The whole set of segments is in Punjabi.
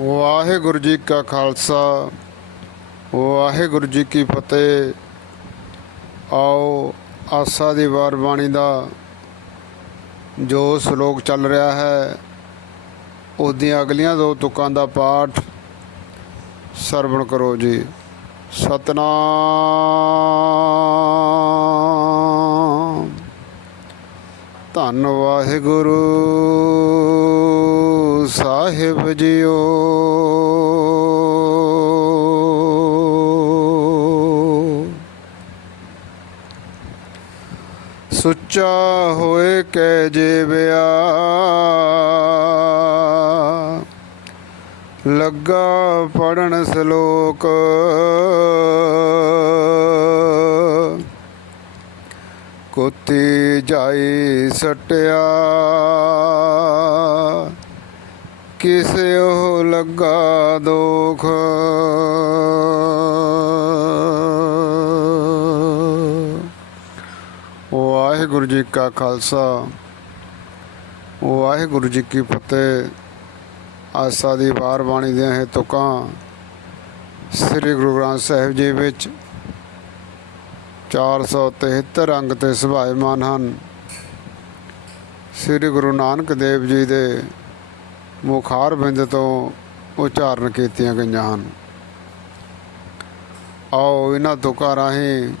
ਵਾਹਿਗੁਰੂ ਜੀ ਕਾ ਖਾਲਸਾ, ਵਾਹਿਗੁਰੂ ਜੀ ਕੀ ਫਤਿਹ। ਆਓ, ਆਸਾ ਦੀ ਵਾਰ ਬਾਣੀ ਦਾ ਜੋ ਸ਼ਲੋਕ ਚੱਲ ਰਿਹਾ ਹੈ, ਉਹਦੀਆਂ ਅਗਲੀਆਂ ਦੋ ਤੁਕਾਂ ਦਾ ਪਾਠ ਸਰਵਣ ਕਰੋ ਜੀ। ਸਤਨਾਮ। ਧੰਨ ਵਾਹਿਗੁਰੂ। ਸਾਹਿਬ ਜੀਓ। ਸੁੱਚਾ ਹੋਏ ਕੈ ਜੀਵਿਆ ਲੱਗਾ ਪੜਨ ਸ਼ਲੋਕ। ਕੋਤੀ ਜਾਈ ਸਟਿਆ। ਕਿਸੇ ਉਹ ਲੱਗਾ ਦੁਖ। ਵਾਹਿਗੁਰੂ ਜੀ ਕਾ ਖਾਲਸਾ, ਵਾਹਿਗੁਰੂ ਜੀ ਕੀ ਫਤਿਹ। ਆਸਾ ਦੀ ਵਾਰ ਬਾਣੀ ਦੀਆਂ ਇਹ ਤੁਕਾਂ ਸ੍ਰੀ ਗੁਰੂ ਗ੍ਰੰਥ ਸਾਹਿਬ ਜੀ ਵਿੱਚ 473 ਅੰਗ ਤੇ ਸੁਭਾਇਮਾਨ ਹਨ। ਸ੍ਰੀ ਗੁਰੂ ਨਾਨਕ ਦੇਵ ਜੀ ਦੇ ਮੁਖਾਰ ਬਿੰਦ ਤੋਂ ਉਚਾਰਨ ਕੀਤੀਆਂ ਗਈਆਂ ਹਨ। ਆਓ ਇਹਨਾਂ ਤੁਕਾਂ ਰਾਹੀਂ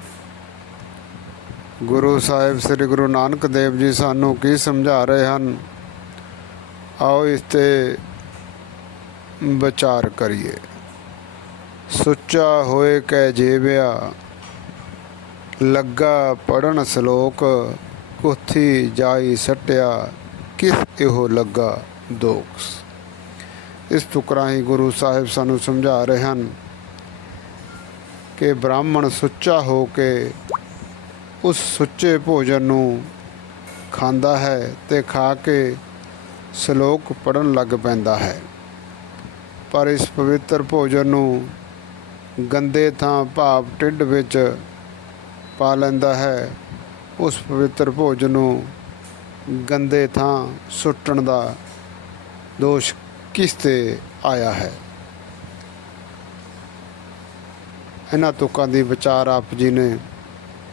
ਗੁਰੂ ਸਾਹਿਬ ਸ੍ਰੀ ਗੁਰੂ ਨਾਨਕ ਦੇਵ ਜੀ ਸਾਨੂੰ ਕੀ ਸਮਝਾ ਰਹੇ ਹਨ, ਆਓ ਇਸ ਤੇ ਵਿਚਾਰ ਕਰੀਏ। ਸੁੱਚਾ ਹੋਏ ਕੈ ਜੀਵਿਆ, ਲੱਗਾ ਪੜਨ ਸ਼ਲੋਕ ਕੁਥੀ ਜਾਈ ਸਟਿਆ, ਕਿਸ ਇਹੋ ਲੱਗਾ? ਦੋਖਸ ਇਸ ਤੁਕਰਾਂ ਹੀ ਗੁਰੂ ਸਾਹਿਬ ਸਾਨੂੰ ਸਮਝਾ ਰਹੇ ਹਨ ਕਿ ਬ੍ਰਾਹਮਣ ਸੁੱਚਾ ਹੋ ਕੇ ਉਸ ਸੁੱਚੇ ਭੋਜਨ ਨੂੰ ਖਾਂਦਾ ਹੈ ਤੇ ਖਾ ਕੇ ਸ਼ਲੋਕ ਪੜਨ ਲੱਗ ਪੈਂਦਾ ਹੈ। ਪਰ ਇਸ ਪਵਿੱਤਰ ਭੋਜਨ ਨੂੰ ਗੰਦੇ ਥਾਂ ਭਾਵ ਢਿੱਡ ਵਿੱਚ ਪਾ ਲੈਂਦਾ ਹੈ। ਉਸ ਪਵਿੱਤਰ ਭੋਜਨ ਨੂੰ ਗੰਦੇ ਥਾਂ ਸੁੱਟਣ ਦਾ ਦੋਸ਼ ਕਿਸ ਤੇ ਆਇਆ ਹੈ? ਇਹਨਾਂ ਤੁਕਾਂ ਦੀ ਵਿਚਾਰ ਆਪ ਜੀ ਨੇ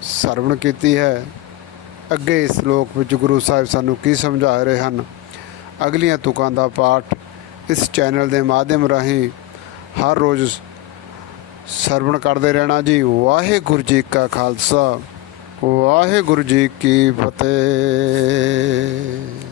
ਸਰਵਣ ਕੀਤੀ ਹੈ। ਅੱਗੇ ਇਸ ਸ਼ਲੋਕ ਵਿੱਚ ਗੁਰੂ ਸਾਹਿਬ ਸਾਨੂੰ ਕੀ ਸਮਝਾ ਰਹੇ ਹਨ? ਅਗਲੀਆਂ ਤੁਕਾਂ ਦਾ ਪਾਠ ਇਸ ਚੈਨਲ ਦੇ ਮਾਧਿਅਮ ਰਾਹੀਂ ਹਰ ਰੋਜ਼ ਸਰਵਣ ਕਰਦੇ ਰਹਿਣਾ ਜੀ। ਵਾਹਿਗੁਰੂ ਜੀ ਕਾ ਖਾਲਸਾ, ਵਾਹਿਗੁਰੂ ਜੀ ਕੀ ਫਤਿਹ।